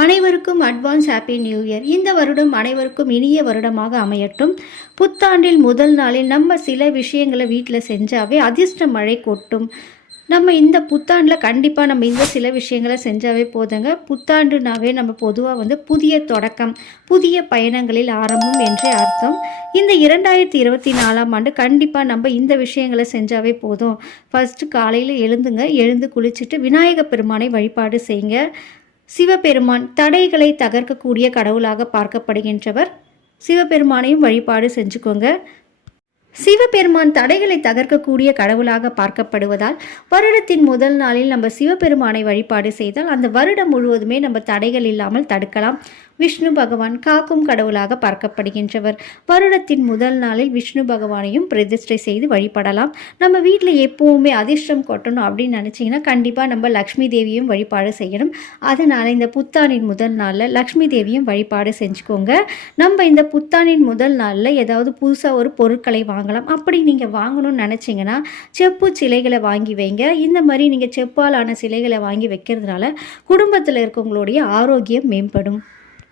அனைவருக்கும் advance happy new year இந்த வருடம் அனைவருக்கும் இனிய வருடமாக அமையட்டும். புத்தாண்டில் முதல் நாளில் நம்ம சில விஷயங்களை வீட்டில் செஞ்சாவே அதிர்ஷ்ட மழை கொட்டும். நம்ம இந்த புத்தாண்டில் கண்டிப்பாக நம்ம இந்த சில விஷயங்களை செஞ்சாவே போதுங்க. புத்தாண்டுனாவே நம்ம பொதுவாக வந்து புதிய தொடக்கம் புதிய பயணங்களில் ஆரம்பம் என்றே அர்த்தம். இந்த இரண்டாயிரத்தி இருபத்தி நாலாம் ஆண்டு கண்டிப்பாக நம்ம இந்த விஷயங்களை செஞ்சாவே போதும். ஃபஸ்ட்டு காலையில் எழுந்துங்க எழுந்து குளிச்சுட்டு விநாயகப் பெருமானை வழிபாடு செய்யுங்க. சிவபெருமான் தடைகளை தகர்க்கக்கூடிய கடவுளாக பார்க்கப்படுகின்றவர். சிவபெருமானையும் வழிபாடு செஞ்சுக்கோங்க. சிவபெருமான் தடைகளை தகர்க்கக்கூடிய கடவுளாக பார்க்கப்படுவதால் வருடத்தின் முதல் நாளில் நம்ம சிவபெருமானை வழிபாடு செய்தால் அந்த வருடம் முழுவதுமே நம்ம தடைகள் இல்லாமல் தடுக்கலாம். விஷ்ணு பகவான் காக்கும் கடவுளாக பார்க்கப்படுகின்றவர். வருடத்தின் முதல் நாளில் விஷ்ணு பகவானையும் பிரதிஷ்டை செய்து வழிபடலாம். நம்ம வீட்டில் எப்போவுமே அதிர்ஷ்டம் கொட்டணும் அப்படின்னு நினச்சிங்கன்னா கண்டிப்பாக நம்ம லக்ஷ்மி தேவியும் வழிபாடு செய்யணும். அதனால் இந்த புத்தாண்டின் முதல் நாளில் லக்ஷ்மி தேவியும் வழிபாடு செஞ்சுக்கோங்க. நம்ம இந்த புத்தாண்டின் முதல் நாளில் ஏதாவது புதுசாக ஒரு பொருட்களை வாங்கலாம். அப்படி நீங்கள் வாங்கணும்னு நினச்சிங்கன்னா செப்பு சிலைகளை வாங்கி வைங்க. இந்த மாதிரி நீங்கள் செப்பாலான சிலைகளை வாங்கி வைக்கிறதுனால குடும்பத்தில் இருக்கவங்களுடைய ஆரோக்கியம் மேம்படும்.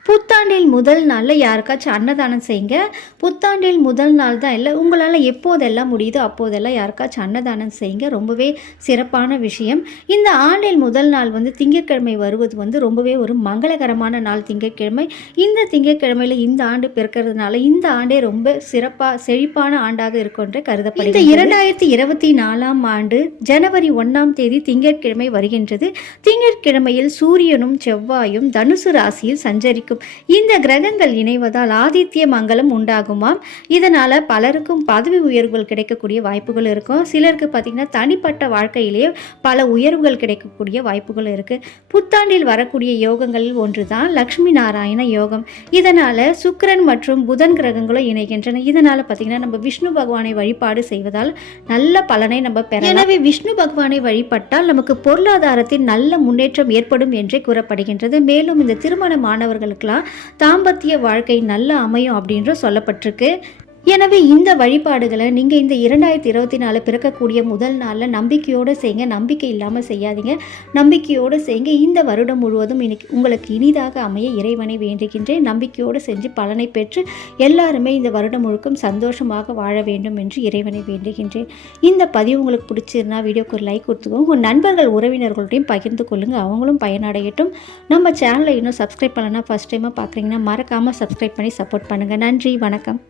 புத்தாண்டில் முதல் நாளில் யாருக்காச்சும் அன்னதானம் செய்யுங்க புத்தாண்டில் முதல் நாள் தான் இல்லை உங்களால் எப்போதெல்லாம் முடியுதோ அப்போதெல்லாம் யாருக்காச்சும் அன்னதானம் செய்யுங்க ரொம்பவே சிறப்பான விஷயம். இந்த ஆண்டில் முதல் நாள் வந்து திங்கட்கிழமை வருவது வந்து ரொம்பவே ஒரு மங்களகரமான நாள் திங்கட்கிழமை. இந்த திங்கட்கிழமையில் இந்த ஆண்டு பிறக்கிறதுனால இந்த ஆண்டே ரொம்ப சிறப்பாக செழிப்பான ஆண்டாக இருக்கும் என்று கருதப்படுகிறது. இந்த இரண்டாயிரத்தி இருபத்தி நாலாம் ஆண்டு ஜனவரி ஒன்றாம் தேதி திங்கட்கிழமை வருகின்றது. திங்கட்கிழமையில் சூரியனும் செவ்வாயும் தனுசு ராசியில் சஞ்சரிக்கும் இந்த கிரகங்கள் இணைவதால் ஆதித்ய மங்கலம் உண்டாகுமாம். இதனால் பலருக்கும் பதவி உயர்வுகள் கிடைக்கக்கூடிய வாய்ப்புகள் இருக்கும். சிலருக்கு பார்த்திங்கன்னா தனிப்பட்ட வாழ்க்கையிலேயே பல உயர்வுகள் கிடைக்கக்கூடிய வாய்ப்புகள் இருக்குது புத்தாண்டில் வரக்கூடிய யோகங்களில் ஒன்று தான் லக்ஷ்மி நாராயண யோகம். இதனால் சுக்கரன் மற்றும் புதன் கிரகங்களும் இணைகின்றன. இதனால் பார்த்திங்கன்னா நம்ம விஷ்ணு பகவானை வழிபாடு செய்வதால் நல்ல பலனை நம்ம பெறலாம். எனவே விஷ்ணு பகவானை வழிபட்டால் நமக்கு பொருளாதாரத்தில் நல்ல முன்னேற்றம் ஏற்படும் என்றே கூறப்படுகின்றது. மேலும் இந்த திருமண இருக்கலாம். தாம்பத்திய வாழ்க்கை நல்ல அமையும் அப்படின்ற சொல்லப்பட்டிருக்கு. எனவே இந்த வழிபாடுகளை நீங்கள் இந்த இரண்டாயிரத்தி இருபத்தி நாலு பிறக்கக்கூடிய முதல் நாளில் நம்பிக்கையோடு செய்யுங்க நம்பிக்கை இல்லாமல் செய்யாதீங்க. நம்பிக்கையோடு செய்யுங்க இந்த வருடம் முழுவதும் இன்னைக்கு உங்களுக்கு இனிதாக அமைய இறைவனை வேண்டுகின்றேன். நம்பிக்கையோடு செஞ்சு பலனை பெற்று எல்லாருமே இந்த வருடம் முழுக்கும் சந்தோஷமாக வாழ வேண்டும் என்று இறைவனை வேண்டுகின்றேன். இந்த பதிவு உங்களுக்கு பிடிச்சிருந்தா வீடியோக்கு ஒரு லைக் கொடுத்துக்கோங்க. உங்கள் நண்பர்கள் உறவினர்களோடையும் பகிர்ந்து கொள்ளுங்கள் அவங்களும் பயனடையட்டும். நம்ம சேனலை இன்னும் சப்ஸ்கிரைப் பண்ணலன்னா ஃபஸ்ட் டைமாக பார்க்குறீங்கன்னா மறக்காமல் சப்ஸ்கிரைப் பண்ணி சப்போர்ட் பண்ணுங்கள் நன்றி. வணக்கம்.